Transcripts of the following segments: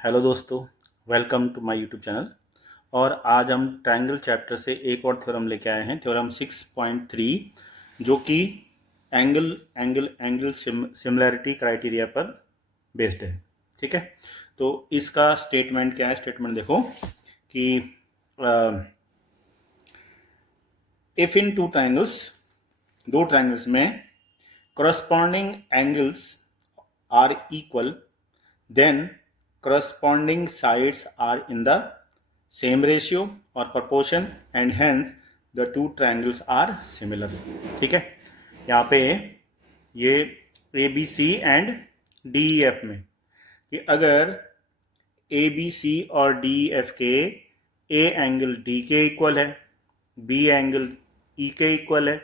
Hello दोस्तों, welcome to my YouTube channel. और आज हम ट्रायंगल चैप्टर से एक और थ्योरम लेके आए हैं, थ्योरम 6.3, जो कि angle angle angle similarity criteria पर बेस्ड है। ठीक है, तो इसका स्टेटमेंट क्या है? स्टेटमेंट देखो कि इफ इन दो ट्रायंगल्स में corresponding angles are equal, then corresponding sides are in the same ratio or proportion and hence the two triangles are similar। ठीक है, यहाँ पे ये A B C and D E F में कि अगर ए बी सी और डी ई एफ के ए एंगल डी के इक्वल है, बी एंगल ई के इक्वल है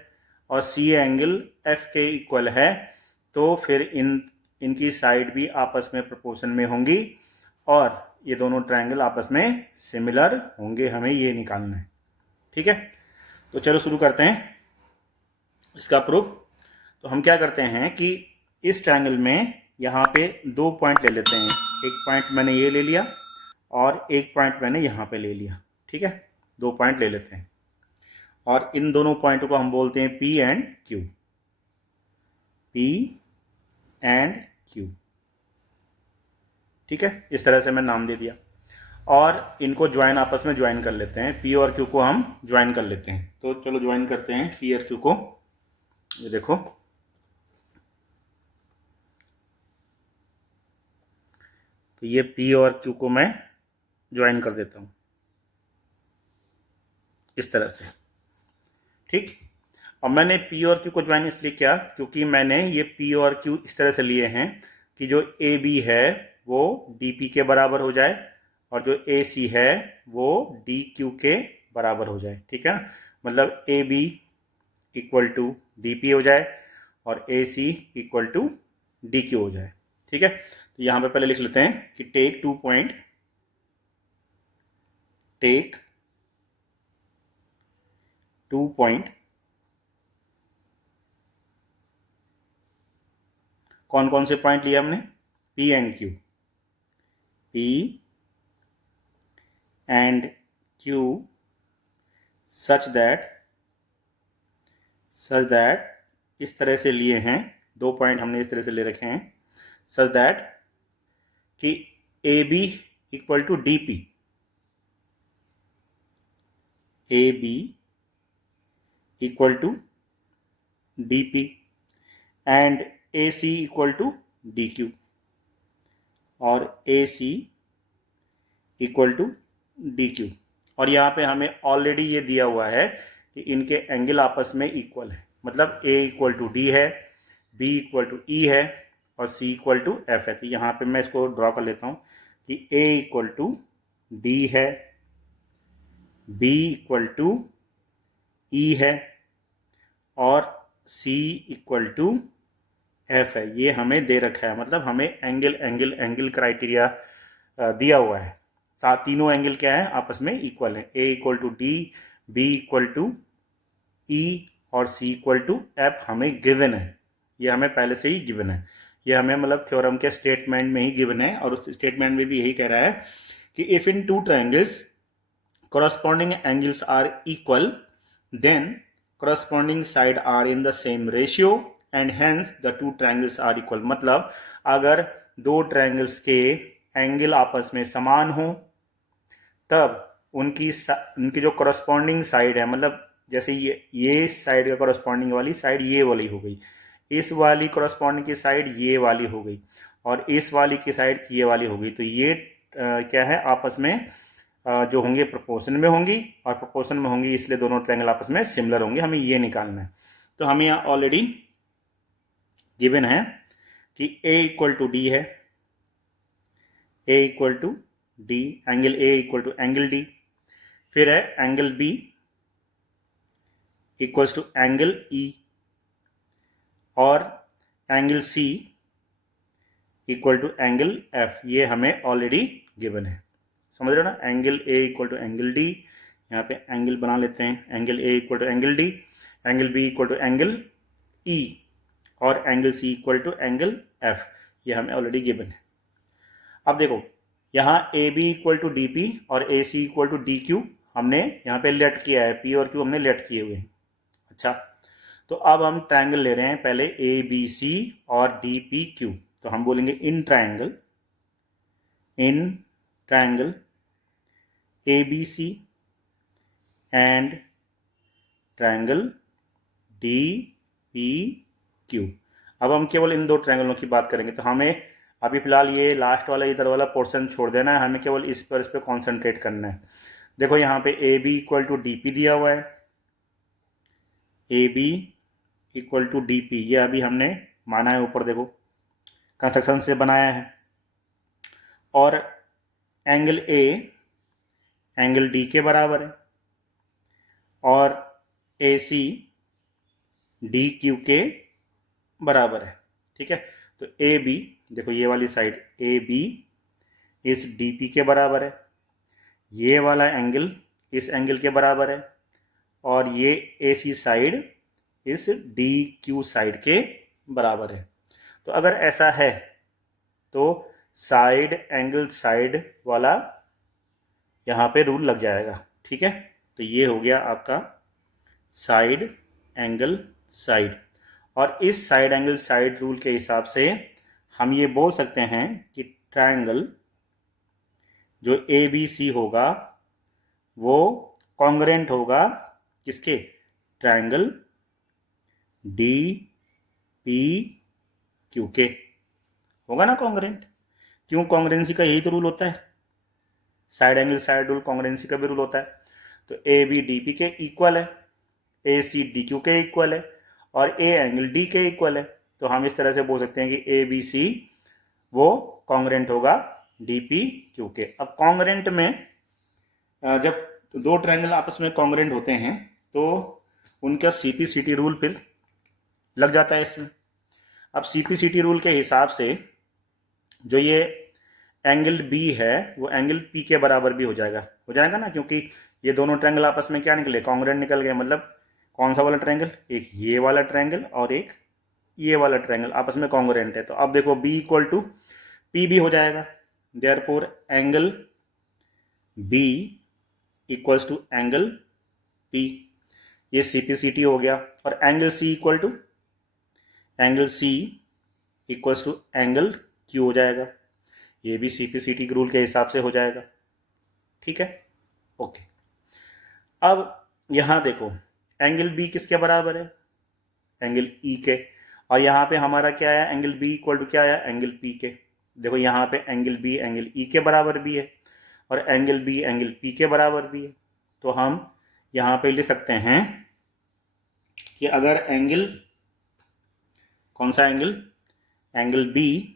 और सी एंगल एफ के इक्वल है, तो फिर इनकी साइड भी आपस में प्रोपोर्शन में होंगी और ये दोनों ट्रायंगल आपस में सिमिलर होंगे। हमें ये निकालना है। ठीक है, तो चलो शुरू करते हैं इसका प्रूफ। तो हम क्या करते हैं कि इस ट्रायंगल में यहाँ पे दो पॉइंट ले लेते हैं। एक पॉइंट मैंने ये ले लिया और एक पॉइंट मैंने यहाँ पे ले लिया। ठीक है, दो पॉइंट ले लेते हैं और इन दोनों पॉइंटों को हम बोलते हैं P and Q। P and Q, ठीक है, इस तरह से मैं नाम दे दिया और इनको ज्वाइन आपस में ज्वाइन कर लेते हैं। P और Q को हम ज्वाइन कर लेते हैं। तो चलो ज्वाइन करते हैं P और Q को। ये देखो, तो ये P और Q को मैं ज्वाइन कर देता हूं इस तरह से। ठीक, और मैंने P और Q को ज्वाइन इसलिए किया क्योंकि मैंने ये P और Q इस तरह से लिए हैं कि जो AB है वो DP के बराबर हो जाए और जो AC है वो DQ के बराबर हो जाए। ठीक है, मतलब AB इक्वल टू DP हो जाए और AC इक्वल टू DQ हो जाए। ठीक है, तो यहां पे पहले लिख लेते हैं कि टेक टू पॉइंट कौन कौन से पॉइंट लिए हमने? P and Q। P and Q such that इस तरह से लिए हैं। दो पॉइंट हमने इस तरह से ले रखे हैं सच दैट कि AB equal to DP, AB equal to DP and AC equal to DQ और AC इक्वल टू DQ। और यहाँ पे हमें ऑलरेडी ये दिया हुआ है कि इनके एंगल आपस में इक्वल है, मतलब A इक्वल टू D है, B इक्वल टू E है और C इक्वल टू F है। तो यहाँ पे मैं इसको ड्रॉ कर लेता हूँ कि A इक्वल टू D है, B इक्वल टू E है और C इक्वल टू F है। ये हमें दे रखा है, मतलब हमें एंगल क्राइटेरिया दिया हुआ है। साथ तीनों एंगल क्या है? आपस में इक्वल है। A equal to D, B equal to E और C इक्वल टू F हमें गिवन है। ये हमें पहले से ही गिवन है। ये हमें मतलब थ्योरम के स्टेटमेंट में ही गिवन है और उस स्टेटमेंट में भी यही कह रहा है कि if in two triangles corresponding angles are equal, then corresponding side are in the same ratio and hence the two triangles are equal। मतलब अगर दो ट्रायंगल्स के एंगल आपस में समान हो तब उनकी जो करस्पॉन्डिंग साइड है, मतलब जैसे ये साइड का करस्पॉन्डिंग वाली साइड ये वाली हो गई, इस वाली करस्पॉन्डिंग की साइड ये वाली हो गई और इस वाली की साइड ये वाली हो गई, तो ये क्या है? आपस में जो होंगे प्रोपोर्शन में होंगी और प्रोपोर्शन में होंगी, इसलिए दोनों ट्रायंगल आपस में सिमिलर होंगे। हमें ये निकालना है। तो हमें यहाँ ऑलरेडी गिवन है कि A इक्वल टू D है, A equal to D, angle A equal to angle D। फिर है angle B equals to angle E और angle C equal to angle F। ये हमें ऑलरेडी गिवन है, समझ रहे हो ना? Angle A equal to angle D, यहाँ पे एंगल बना लेते हैं, angle A equal to angle D, angle B equal to angle E और angle C equal to angle F। ये हमें ऑलरेडी गिवन है। अब देखो यहाँ A B equal to D P और A C equal to D Q हमने यहाँ पे लेट किया है, पी और क्यू हमने लेट किए हुए हैं। अच्छा, तो अब हम ट्रायंगल ले रहे हैं, पहले ए बी सी और डी पी क्यू। तो हम बोलेंगे in triangle A B C and triangle D P Q. अब हम केवल इन दो ट्रायंगलों की बात करेंगे। तो हमें अभी फिलहाल ये लास्ट वाला इधर वाला पोर्शन छोड़ देना है, हमें केवल इस पर कॉन्सेंट्रेट करना है। देखो यहाँ पे A B equal to D P दिया हुआ है, A B equal to D P, ये अभी हमने माना है, ऊपर देखो कंस्ट्रक्शन से बनाया है। और एंगल ए एंगल डी के बराबर है और ए सी डी क्यू के बराबर है। ठीक है, तो ए बी, देखो ये वाली साइड ए बी इस डी पी के बराबर है, ये वाला एंगल इस एंगल के बराबर है, और ये ए सी साइड इस डी क्यू साइड के बराबर है। तो अगर ऐसा है तो साइड एंगल साइड वाला यहाँ पे रूल लग जाएगा। ठीक है, तो ये हो गया आपका साइड एंगल साइड। और इस साइड एंगल साइड रूल के हिसाब से हम ये बोल सकते हैं कि ट्रायंगल जो ए बी सी होगा वो कॉन्ग्रेंट होगा किसके, ट्रायंगल डी पी क्यू के, होगा ना कॉन्ग्रेंट। क्यों, कॉन्ग्रेंसी का यही तो रूल होता है, साइड एंगल साइड रूल कॉन्ग्रेंसी का भी रूल होता है। तो ए बी डी पी के इक्वल है, ए सी डी क्यू के इक्वल है, और ए एंगल डी के इक्वल है। तो हम इस तरह से बोल सकते हैं कि ए बी सी वो कॉन्ग्रेंट होगा डी पी क्यू के। अब कॉन्ग्रेंट में जब दो ट्रायंगल आपस में कॉन्ग्रेंट होते हैं तो उनका सीपीसीटी रूल फिर लग जाता है इसमें। अब सीपीसीटी रूल के हिसाब से जो ये एंगल बी है वो एंगल पी के बराबर भी हो जाएगा ना, क्योंकि ये दोनों ट्रायंगल आपस में क्या निकले, कॉन्ग्रेंट निकल गए। मतलब कौन सा वाला ट्रायंगल, एक ये वाला ट्रायंगल और एक ये वाला ट्रायंगल आपस में कॉन्ग्रेंट है। तो अब देखो बी इक्वल टू पी भी हो जाएगा, therefore angle B equals to angle P, ये सीपीसीटी हो गया। और angle C equal to angle Q हो जाएगा, ये भी सीपीसीटी रूल के हिसाब से हो जाएगा। ठीक है, ओके। अब यहाँ देखो एंगल बी किसके बराबर है, एंगल ई के, और यहाँ पे हमारा क्या है, एंगल बी इक्वल टू क्या है, एंगल पी के। देखो यहाँ पे एंगल बी एंगल ई के बराबर भी है और एंगल बी एंगल पी के बराबर भी है। तो हम यहाँ पे लिख सकते हैं कि अगर एंगल, कौन सा angle, angle B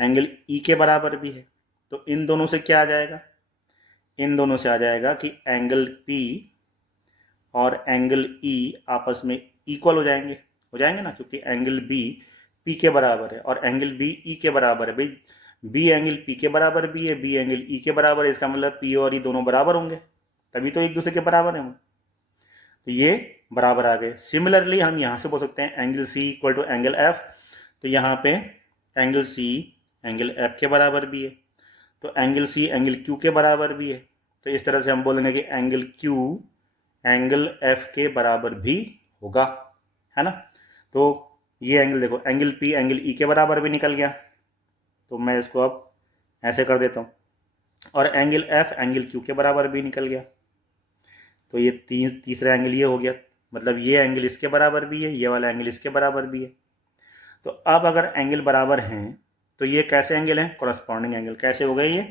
angle E के बराबर भी है, तो इन दोनों से क्या आ जाएगा, इन दोनों से आ जाएगा कि एंगल पी और एंगल ई आपस में इक्वल हो जाएंगे ना, क्योंकि एंगल बी पी के बराबर है और एंगल बी ई के बराबर है। भाई बी एंगल पी के बराबर भी है, बी एंगल ई के बराबर है, इसका मतलब पी और ई दोनों बराबर होंगे, तभी तो एक दूसरे के बराबर है। तो ये बराबर आ गए। सिमिलरली हम यहाँ से बोल सकते हैं angle C equal to angle F, तो यहाँ पे एंगल सी एंगल एफ के बराबर भी है, तो एंगल सी एंगल क्यू के बराबर भी है। तो इस तरह से हम बोलेंगे कि एंगल क्यू एंगल एफ के बराबर भी होगा, है ना। तो ये एंगल देखो, एंगल पी एंगल ई के बराबर भी निकल गया, तो मैं इसको अब ऐसे कर देता हूँ, और एंगल एफ एंगल क्यू के बराबर भी निकल गया। तो ये तीसरा एंगल ये हो गया, मतलब ये एंगल इसके बराबर भी है, ये वाला एंगल इसके बराबर भी है। तो अब अगर एंगल बराबर हैं तो ये कैसे एंगल हैं, कॉरस्पॉन्डिंग एंगल। कैसे हो गए ये,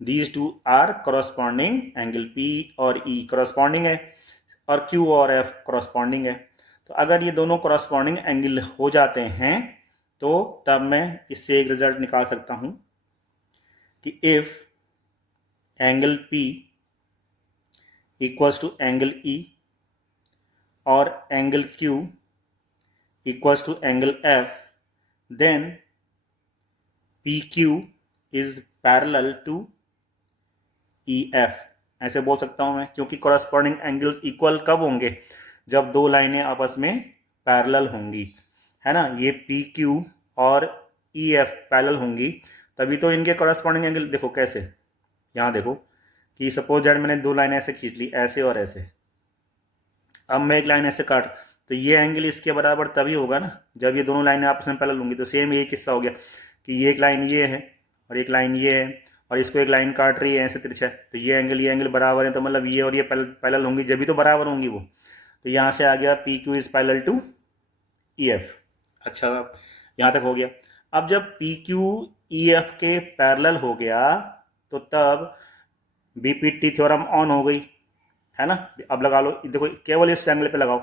these two are corresponding, angle P और ई कॉरस्पॉन्डिंग है और क्यू और एफ कॉरस्पॉन्डिंग है। तो अगर ये दोनों कॉरस्पॉन्डिंग एंगल हो जाते हैं तो तब मैं इससे एक रिजल्ट निकाल सकता हूं कि if angle P equals to angle E और angle Q equals to angle F, then P Q is parallel to E F. ऐसे बोल सकता हूं मैं, क्योंकि कॉरस्पॉन्डिंग एंगल्स इक्वल कब होंगे, जब दो लाइनें आपस में पैरेलल होंगी, है ना। ये पी क्यू और ई एफ पैरेलल होंगी तभी तो इनके कॉरस्पॉन्डिंग एंगल देखो कैसे, यहाँ देखो कि सपोज दैट मैंने दो लाइन ऐसे खींच ली, ऐसे और ऐसे। अब मैं एक लाइन ऐसे काट, तो ये एंगल इसके बराबर तभी होगा ना जब ये दोनों लाइनें आपस में पैरेलल होंगी। तो सेम यही किस्सा हो गया कि ये एक लाइन ये है और एक लाइन ये है, और इसको एक लाइन काट रही है ऐसे तिरछा, तो ये एंगल बराबर है, तो मतलब ये और ये पैरेलल होंगी, जब भी तो बराबर होंगी वो। तो यहाँ से आ गया P Q is parallel to E F. अच्छा, यहाँ तक हो गया। अब जब पी क्यू ई एफ के पैरेलल हो गया तो तब बीपीटी थ्योरम ऑन हो गई, है ना। अब लगा लो, देखो केवल इस एंगल पे लगाओ,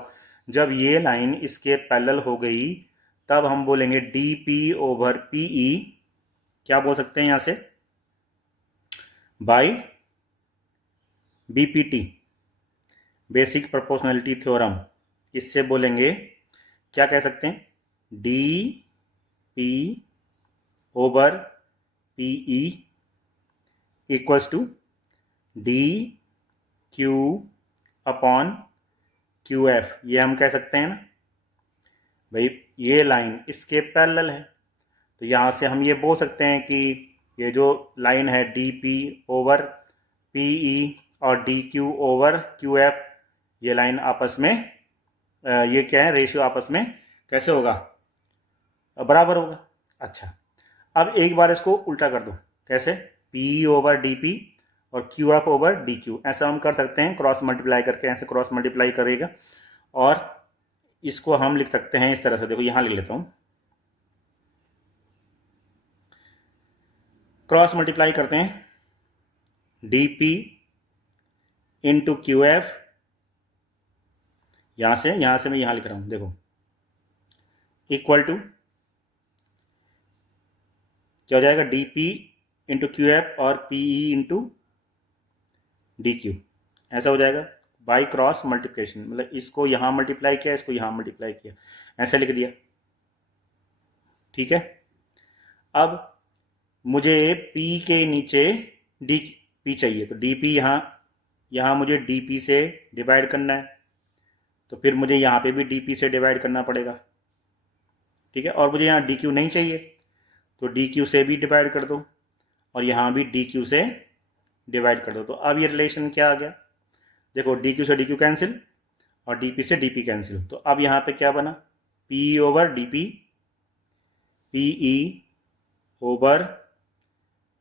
जब ये लाइन इसके पैरेलल हो गई तब हम बोलेंगे डी पी ओवर पीई, क्या बोल सकते हैं यहां से, by BPT, basic proportionality theorem. इससे बोलेंगे, क्या कह सकते हैं, D P over P E equals to D Q upon Q F. ये हम कह सकते हैं ना भाई, ये लाइन इसके पैरेलल है, तो यहाँ से हम ये बोल सकते हैं कि ये जो लाइन है D P over P E और D Q over Q F, ये लाइन आपस में ये क्या है, रेशियो आपस में कैसे होगा, बराबर होगा। अच्छा, अब एक बार इसको उल्टा कर दो, कैसे, पी ओवर डी पी और Q F over D Q, ऐसा हम कर सकते हैं क्रॉस मल्टीप्लाई करके, ऐसे क्रॉस मल्टीप्लाई करेगा और इसको हम लिख सकते हैं इस तरह से। देखो यहां लिख लेता हूं, क्रॉस मल्टीप्लाई करते हैं D P into Q F, यहां से मैं यहां लिख रहा हूं, देखो इक्वल टू क्या हो जाएगा, D P into Q F और पीई इंटू डी क्यू, ऐसा हो जाएगा बाई क्रॉस मल्टीप्लिकेशन, मतलब इसको यहां मल्टीप्लाई किया, इसको यहां मल्टीप्लाई किया, ऐसे लिख दिया। ठीक है, अब मुझे P के नीचे डी पी चाहिए, तो डी पी यहाँ मुझे डी पी से डिवाइड करना है, तो फिर मुझे यहाँ पे भी डी पी से डिवाइड करना पड़ेगा। ठीक है, और मुझे यहाँ डी क्यू नहीं चाहिए, तो डी क्यू से भी डिवाइड कर दो और यहाँ भी डी क्यू से डिवाइड कर दो। तो अब ये रिलेशन क्या आ गया, देखो डी क्यू से डी क्यू कैंसिल और डी पी से डी पी कैंसिल, तो अब यहाँ पे क्या बना, P over D P, P E over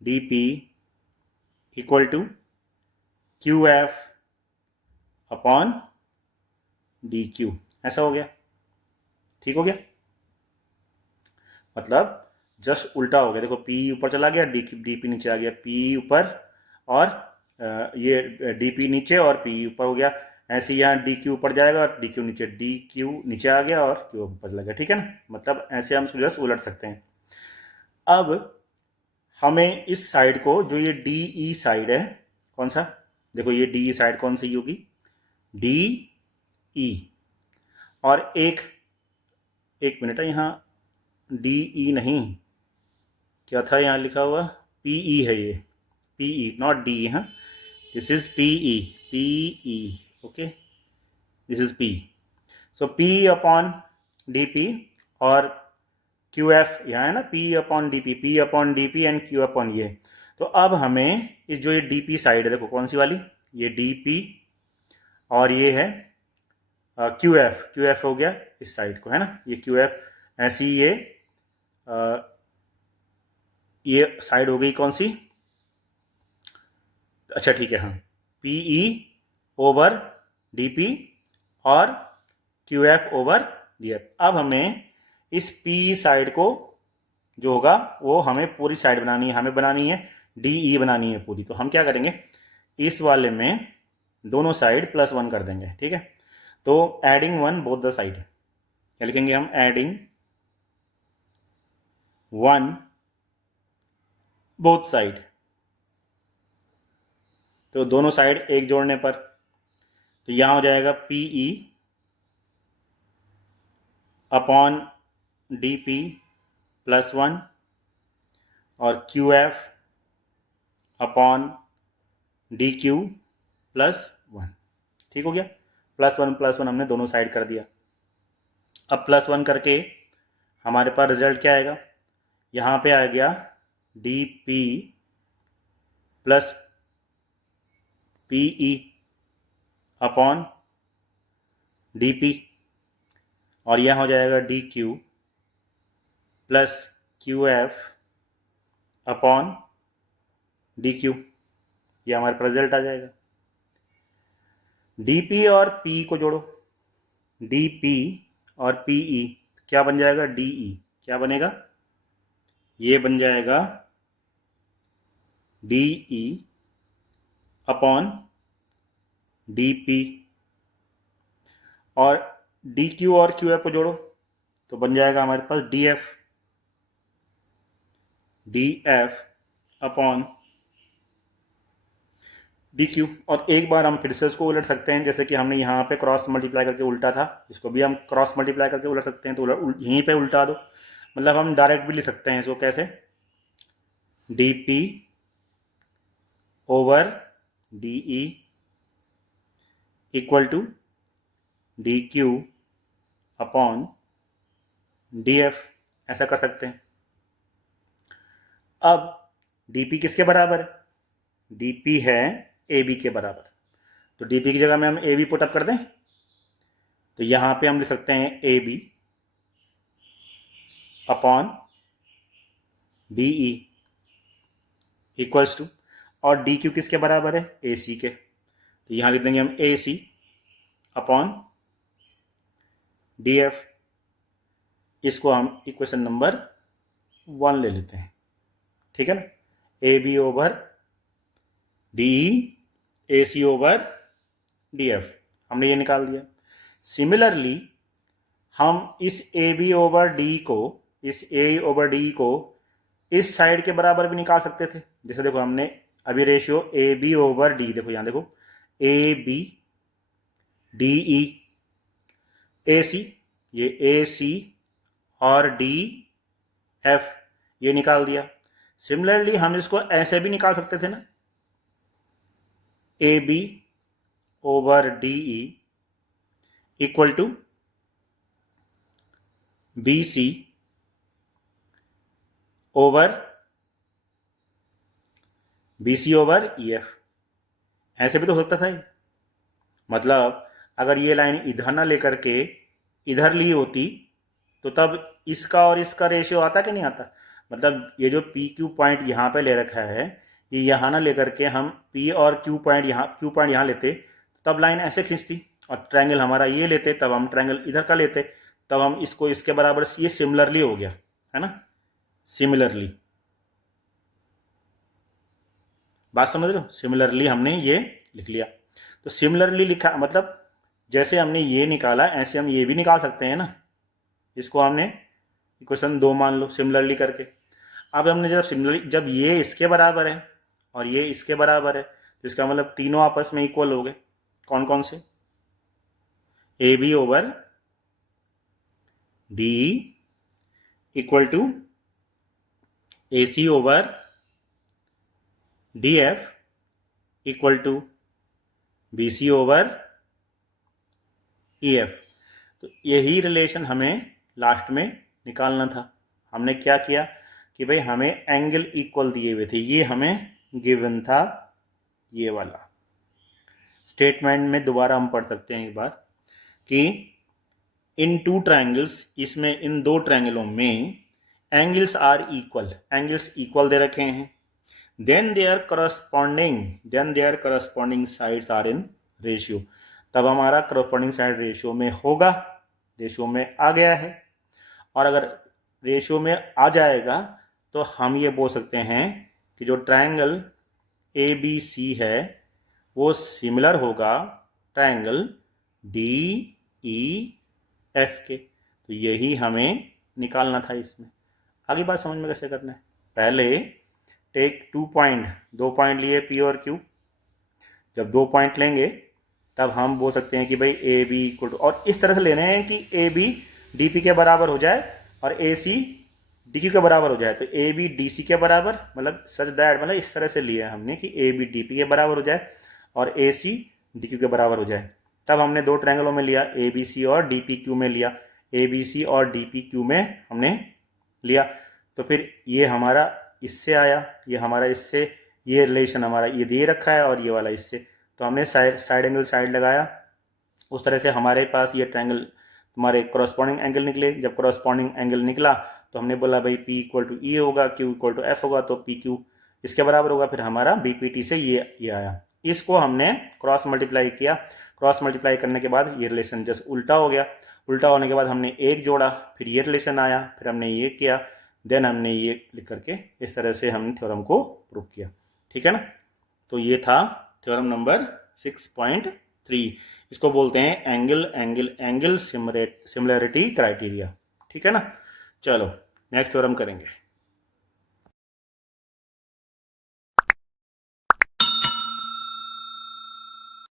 D P equal to Q F upon D Q, ऐसा हो गया। ठीक हो गया, मतलब जस्ट उल्टा हो गया। देखो P ऊपर चला गया, डी पी नीचे आ गया, P ऊपर और ये डी पी नीचे और P ऊपर हो गया। ऐसे यहाँ डी क्यू ऊपर जाएगा और डी क्यू नीचे, डी क्यू नीचे आ गया और क्यू ऊपर चला गया। ठीक है ना, मतलब ऐसे हम जस्ट उलट सकते हैं। अब हमें इस साइड को, जो ये डी ई साइड है, कौन सा, देखो ये डी ई साइड कौन सी होगी, डी ई, और एक मिनट है, यहाँ डी ई नहीं, क्या था यहाँ लिखा हुआ, पी ई है, ये पी ई नॉट डी, हाँ this is P E, okay, this is P. So P upon D P और क्यू एफ यहाँ है ना, P upon D P and Q upon ये। तो अब हमें इस जो ये डी पी साइड है, देखो कौन सी वाली, ये डी पी और ये है क्यू एफ हो गया इस साइड को, है ना, ये क्यू एफ, ऐसी ये साइड हो गई कौन सी, अच्छा ठीक है, हाँ, P E over D P और Q F over D F. अब हमें इस पी साइड को जो होगा वो हमें पूरी साइड बनानी है, हमें बनानी है डी ई बनानी है पूरी। तो हम क्या करेंगे, इस वाले में दोनों साइड +1 कर देंगे। ठीक है, तो एडिंग 1 बोथ द साइड, क्या लिखेंगे हम, एडिंग 1 बोथ साइड, तो दोनों साइड एक जोड़ने पर, तो यहां हो जाएगा P E upon D P +1 और Q F upon D Q +1। ठीक हो गया, +1 हमने दोनों साइड कर दिया। अब +1 करके हमारे पास रिजल्ट क्या आएगा, यहाँ पे आ गया D P plus P E upon D P, और यह हो जाएगा D Q plus Q F upon D Q. ये हमारे पास रिजल्ट आ जाएगा। डी पी और पी को जोड़ो, डी पी और पी ई क्या बन जाएगा, डी ई क्या बनेगा, ये बन जाएगा D E upon D P, और डी क्यू और क्यू एफ को जोड़ो तो बन जाएगा हमारे पास D F upon D Q. और एक बार हम फिर से उसको उलट सकते हैं, जैसे कि हमने यहाँ पे क्रॉस मल्टीप्लाई करके उल्टा था, इसको भी हम क्रॉस मल्टीप्लाई करके उलट सकते हैं, तो यहीं पे उल्टा दो। मतलब हम डायरेक्ट भी लिख सकते हैं इसको, कैसे, D P over D E equal to D Q upon D F, ऐसा कर सकते हैं। अब डीपी किसके बराबर है, डीपी है ए बी के बराबर, तो डीपी की जगह में हम ए बी पुटअप कर दें, तो यहां पे हम लिख सकते हैं A B upon D E equals to, और डी क्यू किसके बराबर है, ए सी के, तो यहां लिख देंगे हम ए सी अपॉन डी एफ। इसको हम इक्वेशन नंबर 1 ले लेते हैं, ठीक है ना, A B over D A C over D F हमने ये निकाल दिया। सिमिलरली हम इस ए बी ओवर डी को, इस ए ओवर डी को इस साइड के बराबर भी निकाल सकते थे। जैसे देखो हमने अभी ratio A B over D, देखो यहां देखो ए बी डी ई ए सी, ये ए सी और डी एफ ये निकाल दिया। सिमिलरली हम इसको ऐसे भी निकाल सकते थे ना, A B over D E equal to B C over B C over E F, ऐसे भी तो होता था ये। मतलब अगर ये लाइन इधर ना लेकर के इधर ली होती तो तब इसका और इसका रेशियो आता कि नहीं आता। मतलब ये जो पी क्यू पॉइंट यहाँ पे ले रखा है, ये यहाँ ना लेकर के हम पी और क्यू पॉइंट यहाँ लेते, तब लाइन ऐसे खींचती, और ट्रायंगल हमारा ये लेते तब हम ट्रायंगल इधर का लेते, तब हम इसको इसके बराबर, ये सिमिलरली हो गया है ना, सिमिलरली, बात समझ रहे हो, सिमिलरली हमने ये लिख लिया। तो सिमिलरली लिखा मतलब जैसे हमने ये निकाला ऐसे हम ये भी निकाल सकते हैं ना, इसको हमने इक्वेशन 2 मान लो सिमिलरली करके। अब हमने जब ये इसके बराबर है और ये इसके बराबर है, तो इसका मतलब तीनों आपस में इक्वल हो गए। कौन कौन से, A B over D equal to A C over D F equal to B C over E F. तो यही रिलेशन हमें लास्ट में निकालना था। हमने क्या किया कि भाई हमें एंगल इक्वल दिए हुए थे, ये हमें गिवन था, ये वाला स्टेटमेंट में दोबारा हम पढ़ सकते हैं एक बार कि इन 2 ट्रायंगल्स, इसमें इन 2 ट्रायंगलों में angles are equal, angles equal दे रखे हैं, then there corresponding sides are in ratio, तब हमारा करस्पॉन्डिंग साइड रेशियो में होगा, रेशियो में आ गया है। और अगर रेशियो में आ जाएगा तो हम ये बोल सकते हैं कि जो ट्रायंगल ए बी सी है वो सिमिलर होगा ट्रायंगल डी ई एफ के। तो यही हमें निकालना था इसमें। आगे बात समझ में कैसे करना है, पहले टेक 2 पॉइंट, 2 पॉइंट लिए पी और क्यू, जब 2 पॉइंट लेंगे तब हम बोल सकते हैं कि भाई ए बी इक्वल टू, और इस तरह से लेने हैं कि ए बी डी पी के बराबर हो जाए और ए सी डी क्यू के बराबर हो जाए। तो ए बी डी सी के बराबर, मतलब सच दैट, मतलब इस तरह से लिया हमने कि ए बी डी पी के बराबर हो जाए और ए सी डी क्यू के बराबर हो जाए। तब हमने 2 ट्रायंगलों में लिया, ए बी सी और डी पी क्यू में लिया, ए बी सी और डी पी क्यू में हमने लिया। तो फिर ये हमारा इससे आया, ये हमारा इससे, ये रिलेशन हमारा ये दे रखा है और ये वाला इससे, तो हमने साइड एंगल साइड लगाया। उस तरह से हमारे पास ये ट्रायंगल हमारे करस्पॉन्डिंग एंगल निकले। जब करस्पॉन्डिंग एंगल निकला तो हमने बोला भाई P इक्वल टू ई होगा, Q इक्वल टू एफ होगा, तो पी क्यू इसके बराबर होगा। फिर हमारा BPT से ये आया, इसको हमने क्रॉस मल्टीप्लाई किया। क्रॉस मल्टीप्लाई करने के बाद ये रिलेशन जस्ट उल्टा हो गया। उल्टा होने के बाद हमने एक जोड़ा, फिर ये रिलेशन आया, फिर हमने ये किया, देन हमने ये लिख करके इस तरह से हमने थ्योरम को प्रूव किया। ठीक है ना। तो ये था थ्योरम नंबर 6.3। इसको बोलते हैं एंगल सिमिलरिटी क्राइटेरिया। ठीक है ना। चलो नेक्स्ट थ्योरम करेंगे।